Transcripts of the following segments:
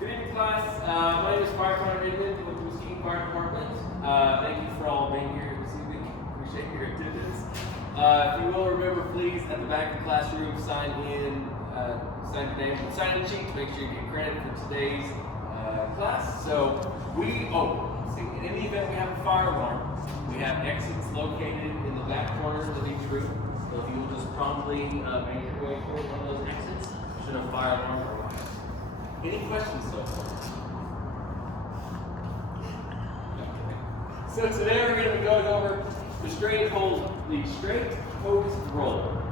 Good evening, class. My name is Firefighter Edmund with the Mesquite Fire Department. Thank you for all being here this evening. Appreciate your attendance. If you will remember, please, at the back of the classroom, sign your name on the sign-in sheet to make sure you get credit for today's class. So in any event we have a fire alarm, we have exits located in the back corners of each room. So if you will just promptly make your way toward one of those exits, should a fire alarm arrive. Any questions so far? So today we're going to be going over the straight hose roll.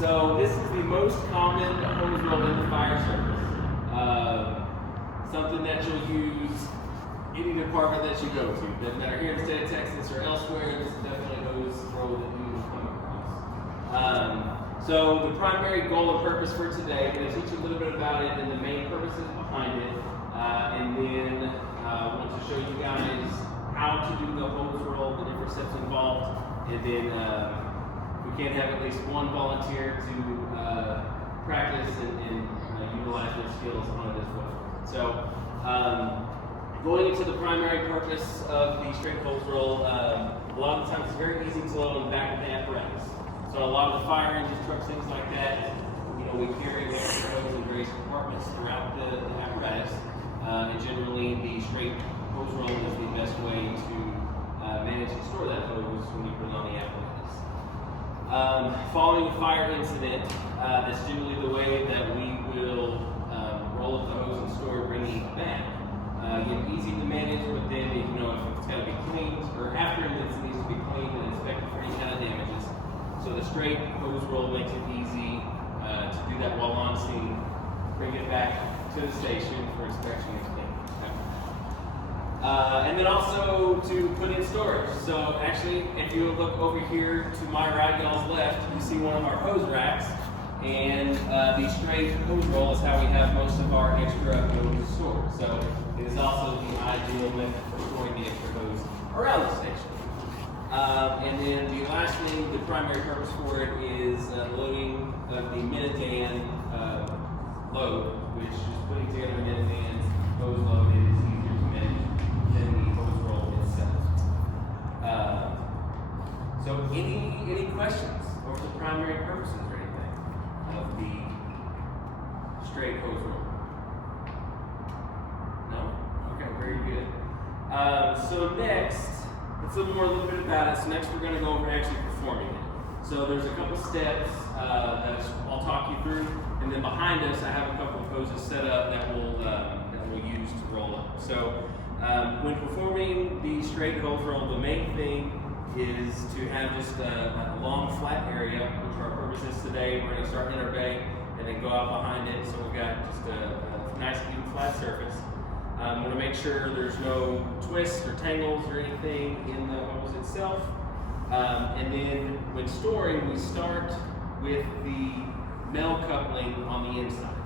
So this is the most common hose roll in the fire service. Something that you'll use any department that you go to. Doesn't matter here in the state of Texas or elsewhere, this is definitely a hose roll that you will come across. So the primary goal and purpose for today, I'm going to teach you a little bit about it and the main purposes behind it, and then I want to show you guys how to do the hose roll, the different steps involved, and then we can have at least one volunteer to practice and utilize their skills on it as well. So going into the primary purpose of the straight hose roll, a lot of the times it's very easy to load on the back of the apparatus. So a lot of the fire engines, trucks, things like that, we carry extra hose in various compartments throughout the apparatus. And generally, the straight hose roll is the best way to manage and store that hose when you put it on the apparatus. Following a fire incident, that's generally the way that we will roll up the hose and store it, bringing it back. Again, easy to manage, but then if it's got to be cleaned, or after it needs to be cleaned and inspected for any kind of damages. So the straight hose roll makes it easy to do that while on scene, bring it back to the station for inspection and cleaning. And then also to put in storage. So actually, if you look over here to my right, y'all's left, you see one of our hose racks. And the straight hose roll is how we have most of our extra hose stored. So it is also the ideal method for storing the extra hose around the station. And then the last thing, the primary purpose for it is loading of the Minuteman load, which is putting together a Minuteman hose load is easier to manage than the hose roll itself. So any questions over the primary purposes or anything of the straight hose roll? No? Okay, very good. So next, let's learn more a little bit about it. So next we're going to go over actually performing it. So there's a couple steps that I'll talk you through, and then behind us I have a couple of hoses set up that we'll use to roll up. So when performing the straight hose roll, the main thing is to have just a long flat area, which our purpose is today. We're going to start in our bay and then go out behind it. So we've got just a nice even flat surface. I want to make sure there's no twists or tangles or anything in the hose itself. And then when storing, we start with the male coupling on the inside.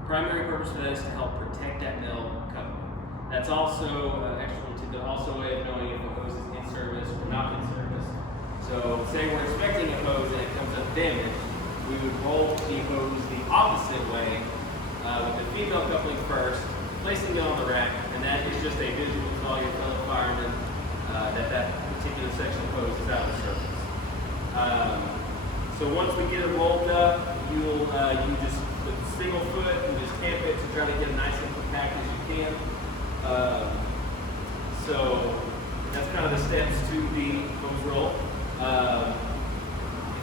The primary purpose for that is to help protect that male coupling. That's also also a way of knowing if a hose is in service or not in service. So say we're inspecting a hose and it comes up damaged, we would roll the hose the opposite way with the female coupling first, placing it on the rack, and that is just a visual to all your fellow firemen that particular section of hose is out of service. So once we get it rolled up, you just with a single foot and just tamp it to try to get a nice and compact as you can. So that's kind of the steps to the hose roll.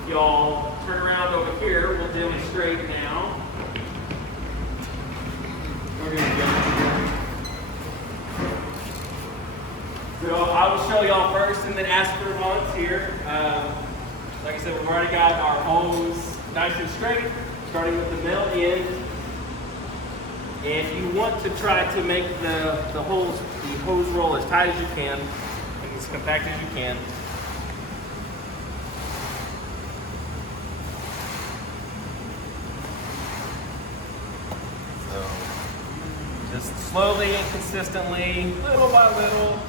If y'all turn around over here, we'll demonstrate now. We're going to go. So I will show y'all first and then ask for a volunteer. Like I said, we've already got our hose nice and straight, starting with the male end. And you want to try to make the hose roll as tight as you can, and as compact as you can. So just slowly and consistently, little by little.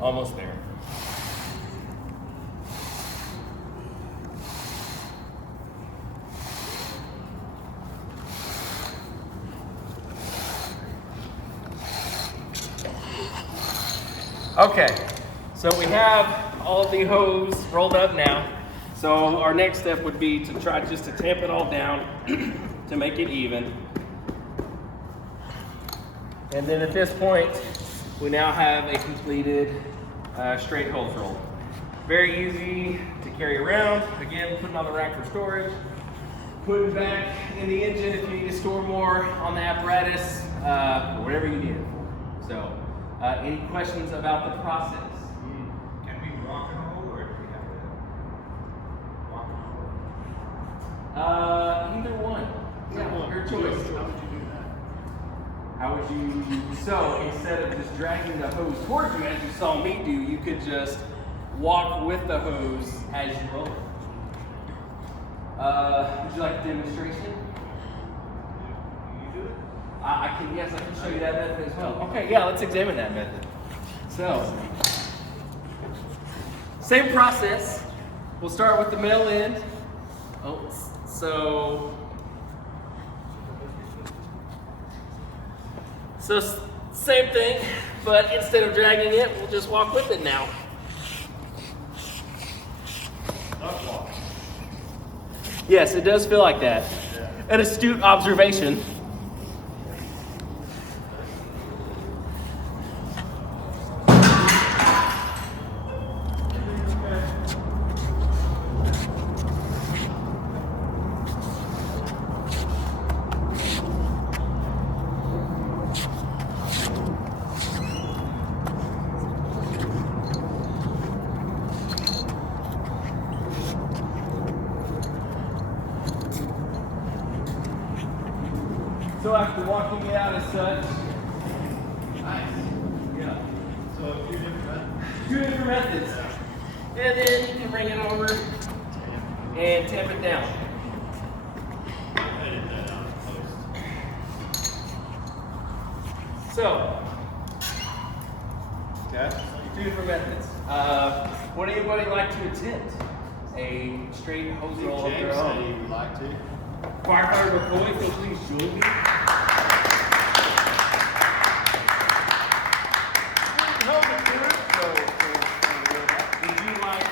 Almost there. Okay, so we have all the hose rolled up now. So our next step would be to try just to tamp it all down to make it even. And then at this point, we now have a completed straight hose roll. Very easy to carry around. Again, putting on the rack for storage. Putting back in the engine if you need to store more on the apparatus, or whatever you need it for. So, any questions about the process? Can we rock and roll, or do we have to walk and roll? Either one. Yeah, your choice. How would you do that? How would you, so instead of just dragging the hose towards you as you saw me do, you could just walk with the hose as you roll it. Would you like a demonstration? You do it? I can, yes, I can show you that method as well. Okay, yeah, let's examine that method. So, same process. We'll start with the male end. Oh, so same thing, but instead of dragging it, we'll just walk with it now. Not walk. Yes, it does feel like that. Yeah. An astute observation. So after walking it out as such, nice. Yeah. So a few different methods. Two different methods. And then you can bring it over and tamp it down. Edit that out in post. So, Okay. two different methods. Would anybody like to attempt a straight hose roll of James their said own? he would like to. Firefighter McCoy, so please join me. Would you like?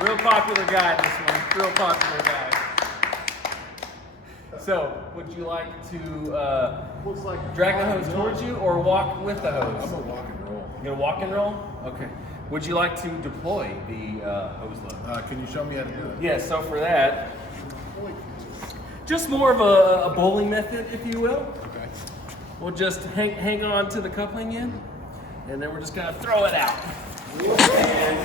Real popular guy, this one. Real popular guy. So, would you like to Looks like drag the hose towards you or walk with the hose? I'm gonna walk and roll. You're gonna walk and roll? Okay. Would you like to deploy the hose load? Can you show me how to do it? Yeah, so for that, just more of a bowling method, if you will. Okay. We'll just hang on to the coupling end, and then we're just gonna throw it out. And,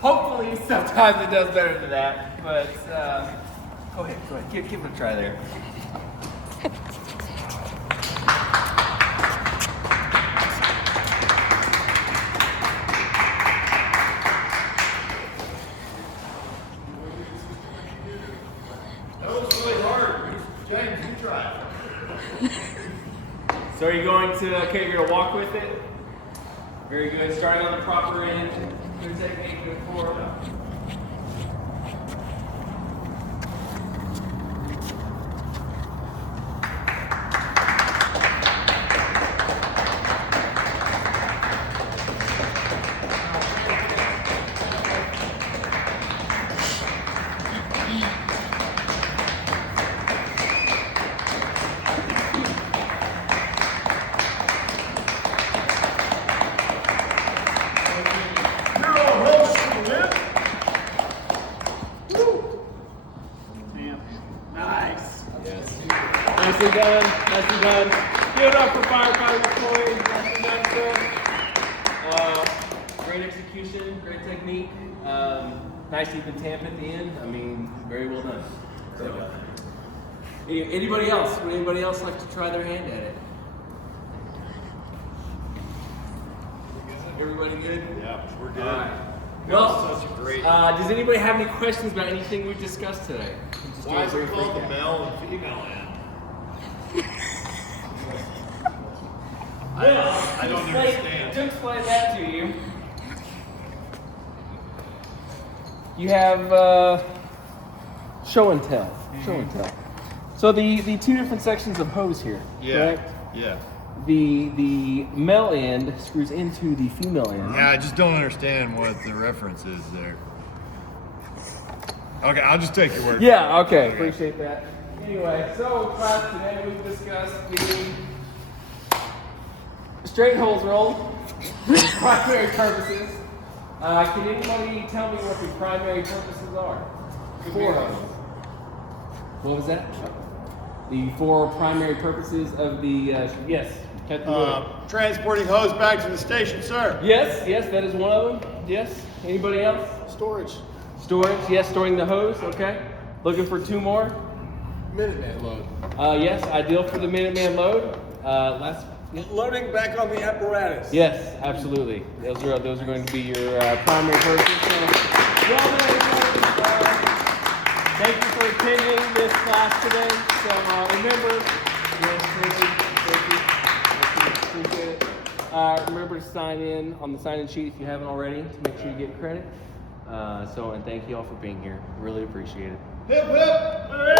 hopefully, sometimes it does better than that, but go ahead, give it a try there. That was really hard. James, you try it. So are you going to, okay, you're gonna walk with it? Very good, starting on the proper end. Good technique, good form. Nicely done, nicely done. Give it up for firefighter McCoy. Nicely done, sir. Great execution, great technique. Nice even tamp at the end. I mean, very well done. So, anybody else? Would anybody else like to try their hand at it? Everybody good? Yeah, we're good. All right. Well, Such a great. does anybody have any questions about anything we discussed today? Just do Why a is brief it called the recap. male and female end? Well, I don't to understand. explain that to you, you have show and tell. Show and tell. So the two different sections of hose here, correct? Yeah. The male end screws into the female end. Yeah, I just don't understand what the reference is there. Okay, I'll just take your word. Yeah, okay, appreciate that. Anyway, so class today we've discussed the straight hose roll for primary purposes. Can anybody tell me what the primary purposes are? For hose. What was that? The four primary purposes of the, yes, Captain Wood. Transporting hose back to the station, sir. Yes, that is one of them. Yes. Anybody else? Storage. Storage, yes, storing the hose, okay. Looking for two more? Minuteman load. Yes, ideal for the Minuteman load. Last, yeah. Loading back on the apparatus. Yes, absolutely. Those are going to be your primary purposes. So, well done. Thank you for attending this class today. So remember, yes, thank you, appreciate it. Remember to sign in on the sign-in sheet if you haven't already to make sure you get credit. And thank you all for being here. Really appreciate it. Hip hip.